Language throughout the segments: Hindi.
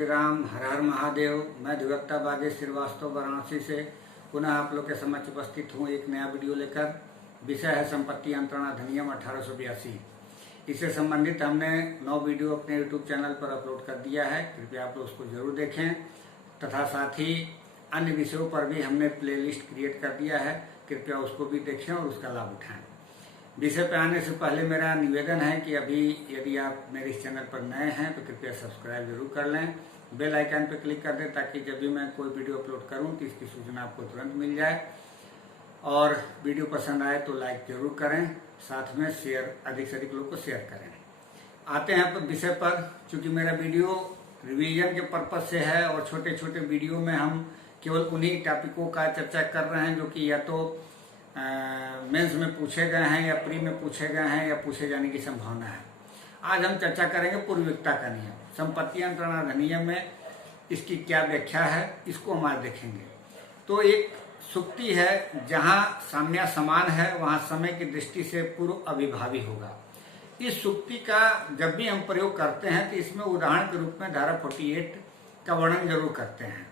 श्री राम, हर हर महादेव। मैं अधिवक्ता बागेश श्रीवास्तव वाराणसी से पुनः आप लोग के समक्ष उपस्थित हूँ एक नया वीडियो लेकर। विषय है संपत्ति अंतरण अधिनियम 1882। इससे संबंधित हमने 9 वीडियो अपने यूट्यूब चैनल पर अपलोड कर दिया है, कृपया आप लोग उसको जरूर देखें। तथा साथ ही अन्य विषयों पर भी हमने प्लेलिस्ट क्रिएट कर दिया है, कृपया उसको भी देखें और उसका लाभ उठाएं। विषय पे आने से पहले मेरा निवेदन है कि अभी यदि आप मेरे इस चैनल पर नए हैं तो कृपया सब्सक्राइब जरूर कर लें, बेल आइकन पर क्लिक कर दें ताकि जब भी मैं कोई वीडियो अपलोड करूं तो इसकी सूचना आपको तुरंत मिल जाए। और वीडियो पसंद आए तो लाइक जरूर करें, साथ में शेयर अधिक से अधिक लोग को शेयर करें। आते हैं विषय पर। चूंकि मेरा वीडियो रिवीजन के पर्पज से है और छोटे छोटे वीडियो में हम केवल उन्हीं टॉपिकों का चर्चा कर रहे हैं जो कि या तो मेंस में पूछे गए हैं या प्री में पूछे गए हैं या पूछे जाने की संभावना है। आज हम चर्चा करेंगे पूर्वयुक्ता का नियम। संपत्ति अंतरण अधिनियम में इसकी क्या व्याख्या है, इसको हम आज देखेंगे। तो एक सुक्ति है, जहां साम्या समान है वहां समय की दृष्टि से पूर्व अविभावी होगा। इस सुक्ति का जब भी हम प्रयोग करते हैं तो इसमें उदाहरण के रूप में धारा 48 का वर्णन जरूर करते हैं।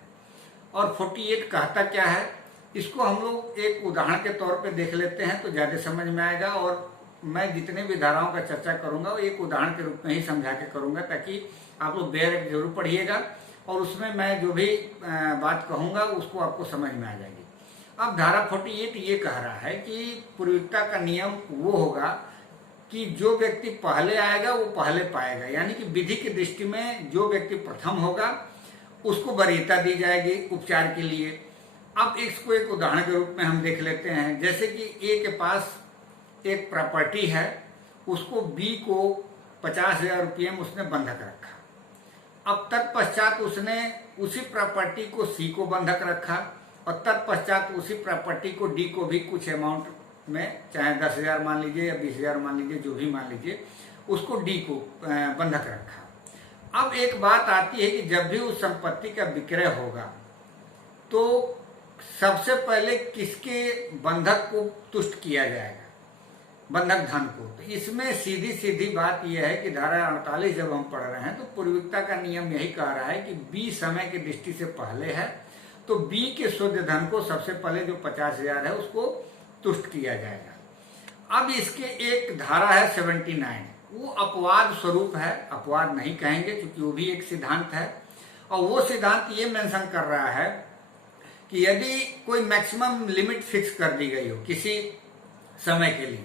और 48 कहता क्या है, इसको हम लोग एक उदाहरण के तौर पे देख लेते हैं तो ज्यादा समझ में आएगा। और मैं जितने भी धाराओं का चर्चा करूंगा वो एक उदाहरण के रूप में ही समझा के करूंगा, ताकि आप लोग बेर जरूर पढ़िएगा और उसमें मैं जो भी बात कहूंगा उसको आपको समझ में आ जाएगी। अब धारा 48 ये कह रहा है कि पूर्वयुक्ता का नियम वो होगा कि जो व्यक्ति पहले आएगा वो पहले पाएगा, यानी कि विधि की दृष्टि में जो व्यक्ति प्रथम होगा उसको वरीयता दी जाएगी उपचार के लिए। अब इसको एक उदाहरण के रूप में हम देख लेते हैं। जैसे कि ए के पास एक प्रॉपर्टी है, उसको बी को 50,000 रुपये में उसने बंधक रखा। अब तत्पश्चात उसने उसी प्रॉपर्टी को सी को बंधक रखा और तत्पश्चात उसी प्रॉपर्टी को डी को भी कुछ अमाउंट में, चाहे 10,000 मान लीजिए या 20,000 मान लीजिए, जो भी मान लीजिए, उसको डी को बंधक रखा। अब एक बात आती है कि जब भी उस संपत्ति का विक्रय होगा तो सबसे पहले किसके बंधक को तुष्ट किया जाएगा, बंधक धन को। तो इसमें सीधी सीधी बात यह है कि धारा 48 जब हम पढ़ रहे हैं तो पूर्वयुक्ता का नियम यही कह रहा है कि बी समय की दृष्टि से पहले है तो बी के शुद्ध धन को सबसे पहले जो 50,000 है उसको तुष्ट किया जाएगा। अब इसके एक धारा है 79, वो अपवाद स्वरूप है, अपवाद नहीं कहेंगे क्योंकि वो भी एक सिद्धांत है। और वो सिद्धांत ये मेंशन कर रहा है कि यदि कोई मैक्सिमम लिमिट फिक्स कर दी गई हो किसी समय के लिए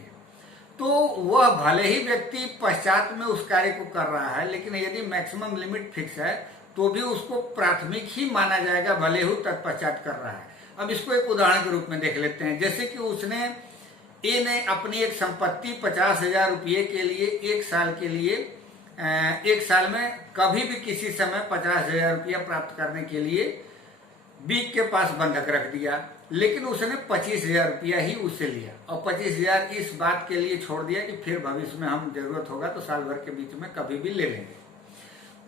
तो वह भले ही व्यक्ति पश्चात में उस कार्य को कर रहा है, लेकिन यदि मैक्सिमम लिमिट फिक्स है तो भी उसको प्राथमिक ही माना जाएगा, भले ही तत्पश्चात कर रहा है। अब इसको एक उदाहरण के रूप में देख लेते हैं। जैसे कि उसने ए ने अपनी एक संपत्ति 50,000 रुपये के लिए एक साल के लिए, एक साल में कभी भी किसी समय 50,000 रुपया प्राप्त करने के लिए बी के पास बंधक रख दिया, लेकिन उसने 25,000 रुपया ही उससे लिया और 25,000 इस बात के लिए छोड़ दिया कि फिर भविष्य में हम जरूरत होगा तो साल भर के बीच में कभी भी ले लेंगे।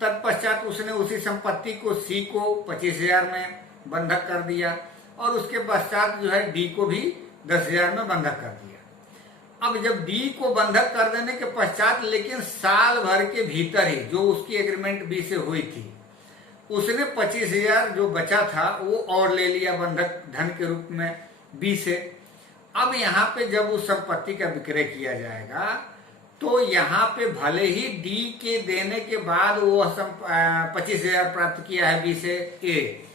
तत्पश्चात उसने उसी संपत्ति को सी को 25,000 में बंधक कर दिया और उसके पश्चात जो है डी को भी 10,000 में बंधक कर दिया। अब जब डी को बंधक कर देने के पश्चात लेकिन साल भर के भीतर ही जो उसकी एग्रीमेंट बी से हुई थी उसने 25,000 जो बचा था वो और ले लिया बंधक धन के रूप में बी से। अब यहाँ पे जब उस संपत्ति का विक्रय किया जाएगा तो यहाँ पे भले ही डी के देने के बाद वो 25,000 प्राप्त किया है बी से ए,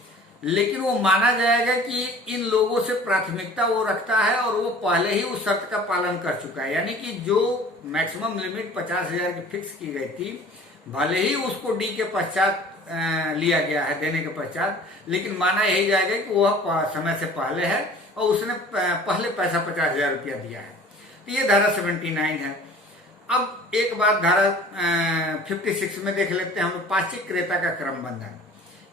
लेकिन वो माना जाएगा कि इन लोगों से प्राथमिकता वो रखता है और वो पहले ही उस शर्त का पालन कर चुका है। यानी कि जो मैक्सिमम लिमिट 50,000 की फिक्स की गई थी भले ही उसको डी के पश्चात लिया गया है देने के पश्चात, लेकिन माना यही जाएगा कि वह समय से पहले है और उसने पहले पैसा 50,000 रुपया दिया है। तो ये धारा 79 है। अब एक बात धारा 56 में देख लेते हैं हम, पाक्षिक क्रेता का क्रम बंधन।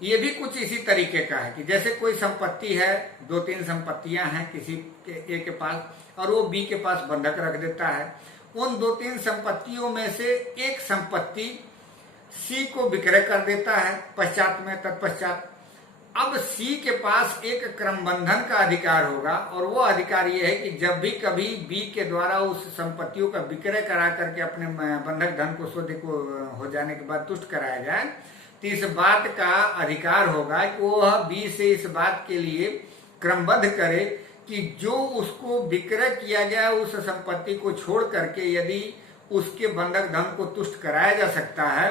ये भी कुछ इसी तरीके का है कि जैसे कोई संपत्ति है, 2-3 संपत्तियां हैं किसी ए के पास और वो बी के पास बंधक रख देता है। उन 2-3 संपत्तियों में से एक संपत्ति सी को विक्रय कर देता है पश्चात में, तत्पश्चात। अब सी के पास एक क्रमबंधन का अधिकार होगा और वो अधिकार ये है कि जब भी कभी बी के द्वारा उस संपत्तियों का विक्रय करा करके अपने बंधक धन को शुद्ध को हो जाने के बाद तुष्ट कराया जाए तो इस बात का अधिकार होगा कि वह बी से इस बात के लिए क्रमबद्ध करे कि जो उसको विक्रय किया गया उस संपत्ति को छोड़ करके यदि उसके बंधक धन को तुष्ट कराया जा सकता है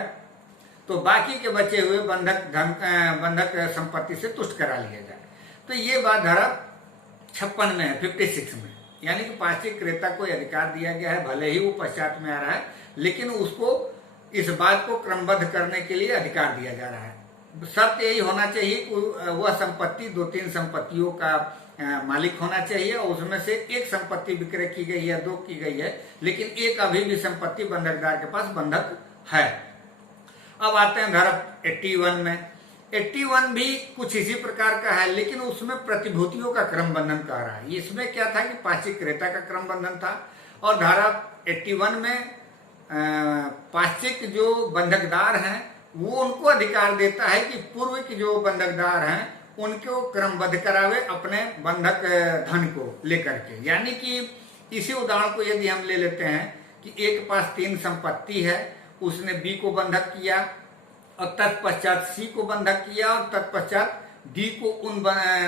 तो बाकी के बचे हुए बंधक संपत्ति से तुष्ट करा लिया जाए। तो ये बात धारा 56 में है, 56 में, यानी कि पाश्चिक क्रेता को अधिकार दिया गया है, भले ही वो पश्चात में आ रहा है, लेकिन उसको इस बात को क्रमबद्ध करने के लिए अधिकार दिया जा रहा है। शर्त यही होना चाहिए कि वह संपत्ति 2-3 संपत्तियों का मालिक होना चाहिए और उसमें से एक संपत्ति विक्रय की गई है, 2 की गई है, लेकिन एक अभी भी संपत्ति बंधकदार के पास बंधक है। अब आते हैं धारा 81 में। 81 भी कुछ इसी प्रकार का है, लेकिन उसमें प्रतिभूतियों का क्रम बंधन कह रहा है। इसमें क्या था कि पाश्चिक क्रेता का क्रम बंधन था, और धारा 81 में पाश्चिक जो बंधकदार हैं वो उनको अधिकार देता है कि पूर्व के जो बंधकदार हैं उनको क्रमबद्ध करावे अपने बंधक धन को लेकर के। यानी कि इसी उदाहरण को यदि हम ले लेते हैं कि एक के पास 3 संपत्ति है, उसने बी को बंधक किया और तत्पश्चात सी को बंधक किया और तत्पश्चात डी को उन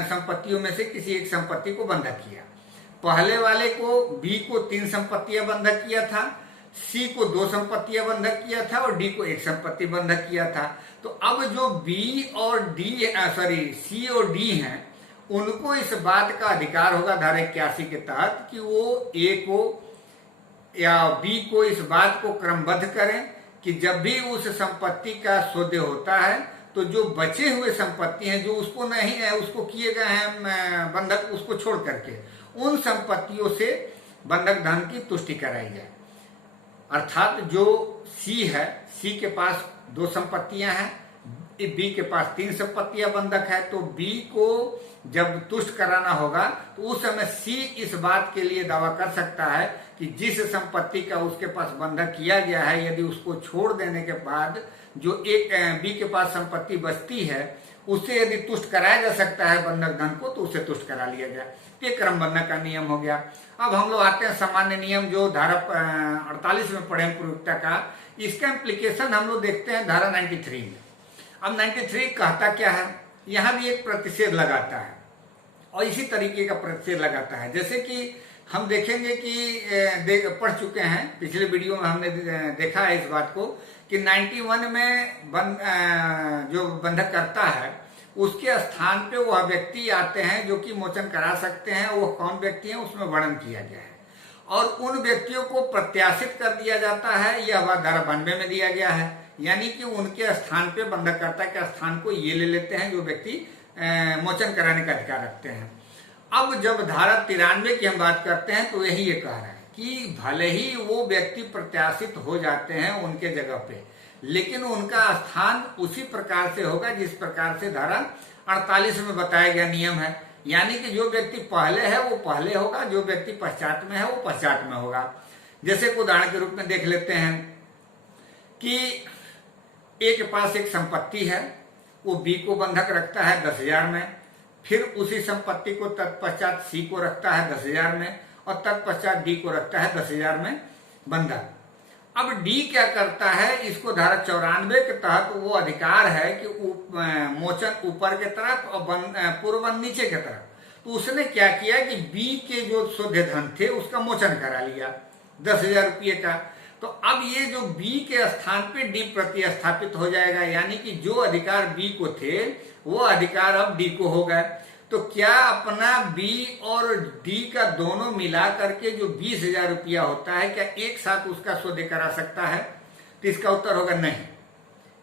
संपत्तियों में से किसी एक संपत्ति को बंधक किया। पहले वाले को बी को 3 संपत्तियां बंधक किया था, सी को 2 संपत्तियां बंधक किया था और डी को 1 संपत्ति बंधक किया था। तो अब जो बी और डी सी और डी हैं उनको इस बात का अधिकार होगा धारा 81 के तहत कि वो ए को या बी को इस बात को क्रमबद्ध करें कि जब भी उस संपत्ति का सौदे होता है तो जो बचे हुए संपत्ति हैं जो उसको नहीं है, उसको किए गए हैं बंधक, उसको छोड़ करके उन संपत्तियों से बंधक धन की तुष्टि कराई जाए। अर्थात जो सी है, सी के पास 2 संपत्तियां हैं, बी के पास 3 संपत्तियां बंधक है, तो बी को जब तुष्ट कराना होगा तो उस समय सी इस बात के लिए दावा कर सकता है कि जिस संपत्ति का उसके पास बंधक किया गया है यदि उसको छोड़ देने के बाद जो एक बी के पास संपत्ति बचती है उससे यदि तुष्ट कराया जा सकता है बंधक धन को तो उसे तुष्ट करा लिया जाए। ये क्रम बंधन का नियम हो गया। अब हम लोग आते हैं सामान्य नियम जो धारा 48 में पढ़े पूर्वता का। इसका इम्प्लीकेशन हम लोग देखते हैं धारा 93 में। अब 93 कहता क्या है, यहाँ भी एक प्रतिषेध लगाता है और इसी तरीके का प्रतिषेध लगाता है। जैसे कि हम देखेंगे कि पढ़ चुके हैं पिछले वीडियो में, हमने देखा है इस बात को कि 91 में जो बंधक करता है उसके स्थान पे वह व्यक्ति आते हैं जो कि मोचन करा सकते हैं। वो कौन व्यक्ति हैं उसमें वर्णन किया गया है और उन व्यक्तियों को प्रत्याशित कर दिया जाता है। यह बात धारा 92 में दिया गया है, यानी कि उनके स्थान पे बंधककर्ता के स्थान को ये ले लेते हैं जो व्यक्ति मोचन कराने का अधिकार रखते हैं। अब जब धारा 93 की हम बात करते हैं तो यही ये कह रहा है कि भले ही वो व्यक्ति प्रत्याशित हो जाते हैं उनके जगह पे, लेकिन उनका स्थान उसी प्रकार से होगा जिस प्रकार से धारा 48 में बताया गया नियम है। यानी कि जो व्यक्ति पहले है वो पहले होगा, जो व्यक्ति पश्चात में है वो पश्चात में होगा। जैसे उदाहरण के रूप में देख लेते हैं कि ए के पास एक संपत्ति है, वो बी को बंधक रखता है 10,000 में, फिर उसी संपत्ति को तत्पश्चात सी को रखता है 10,000 में और तत्पश्चात डी को रखता है 10,000 में बंधक। अब डी क्या करता है, इसको धारा 94 के तहत वो अधिकार है कि मोचन ऊपर के तरफ और पूर्वन नीचे के तरफ। तो उसने क्या किया कि बी के जो शुद्ध धन थे उसका मोचन करा लिया 10,000 रुपये का। तो अब ये जो बी के स्थान पे डी प्रतिस्थापित हो जाएगा, यानी कि जो अधिकार बी को थे वो अधिकार अब डी को हो गए। तो क्या अपना बी और डी का दोनों मिला करके जो 20,000 रुपया होता है क्या एक साथ उसका सौदे करा सकता है? तो इसका उत्तर होगा नहीं,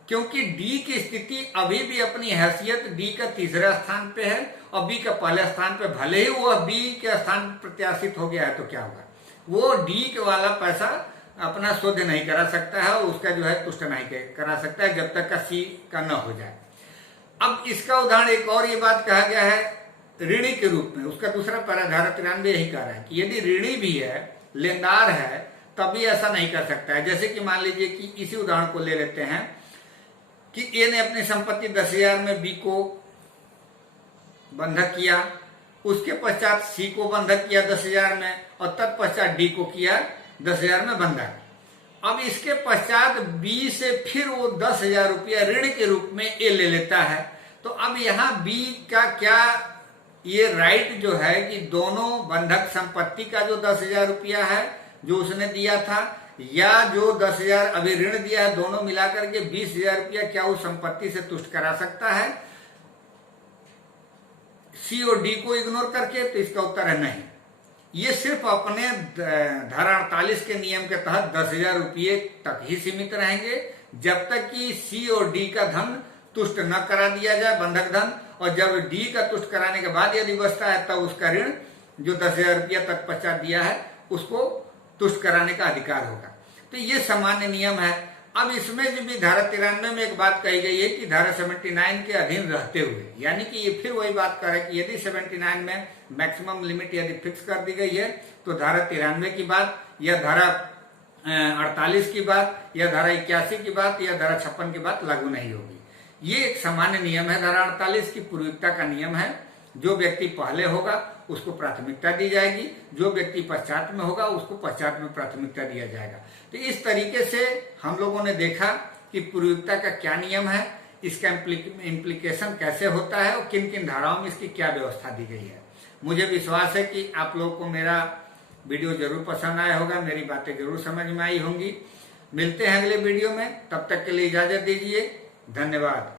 क्योंकि डी की स्थिति अभी भी अपनी हैसियत डी का तीसरा स्थान पे है और बी का पहले स्थान पे। भले ही वह बी के स्थान प्रत्याशित हो गया है तो क्या होगा, वो डी के वाला पैसा अपना शोध नहीं करा सकता है और उसका जो है तुष्ट नहीं करा सकता है जब तक का सी का न हो जाए। अब इसका उदाहरण एक और ये बात कहा गया है ऋणी के रूप में। उसका दूसरा पैरा धारा 93 यही कह रहा है कि यदि ऋणी भी है, लेनदार है, तभी ऐसा नहीं कर सकता है। जैसे कि मान लीजिए कि इसी उदाहरण को ले लेते हैं कि ए ने अपनी संपत्ति 10,000 में बी को बंधक किया, उसके पश्चात सी को बंधक किया 10,000 में और तत्पश्चात डी को किया 10,000 में बंधक। अब इसके पश्चात बी से फिर वो 10,000 रुपया ऋण के रूप में ए ले लेता है। तो अब यहाँ बी का क्या ये राइट जो है कि दोनों बंधक संपत्ति का जो 10,000 रुपया है जो उसने दिया था, या जो 10,000 अभी ऋण दिया है, दोनों मिलाकर के 20,000 रुपया क्या उस संपत्ति से तुष्ट करा सकता है सी और डी को इग्नोर करके? तो इसका उत्तर है नहीं। ये सिर्फ अपने धारा 48 के नियम के तहत 10,000 रुपये तक ही सीमित रहेंगे, जब तक कि सी और डी का धन तुष्ट न करा दिया जाए, बंधक धन। और जब डी का तुष्ट कराने के बाद यदि बचता है तब उसका ऋण जो 10,000 रुपया तक पश्चात दिया है उसको तुष्ट कराने का अधिकार होगा। तो ये सामान्य नियम है। अब इसमें जो भी धारा 93 में एक बात कही गई है कि धारा 79 के अधीन रहते हुए, यानी कि ये फिर वही बात कर रहे हैं कि यदि 79 में मैक्सिमम लिमिट यदि फिक्स कर दी गई है तो धारा 93 की बात या धारा 48 की बात या धारा 81 की बात या धारा 56 की बात लागू नहीं होगी। ये एक सामान्य नियम है धारा 48 की, पूर्विकता का नियम है। जो व्यक्ति पहले होगा उसको प्राथमिकता दी जाएगी, जो व्यक्ति पश्चात में होगा उसको पश्चात में प्राथमिकता दिया जाएगा। तो इस तरीके से हम लोगों ने देखा कि पूर्विकता का क्या नियम है, इसका इम्प्लीकेशन कैसे होता है और किन किन धाराओं में इसकी क्या व्यवस्था दी गई है। मुझे विश्वास है कि आप लोगों को मेरा वीडियो जरूर पसंद आया होगा, मेरी बातें जरूर समझ में आई होंगी। मिलते हैं अगले वीडियो में, तब तक के लिए इजाजत दीजिए। धन्यवाद।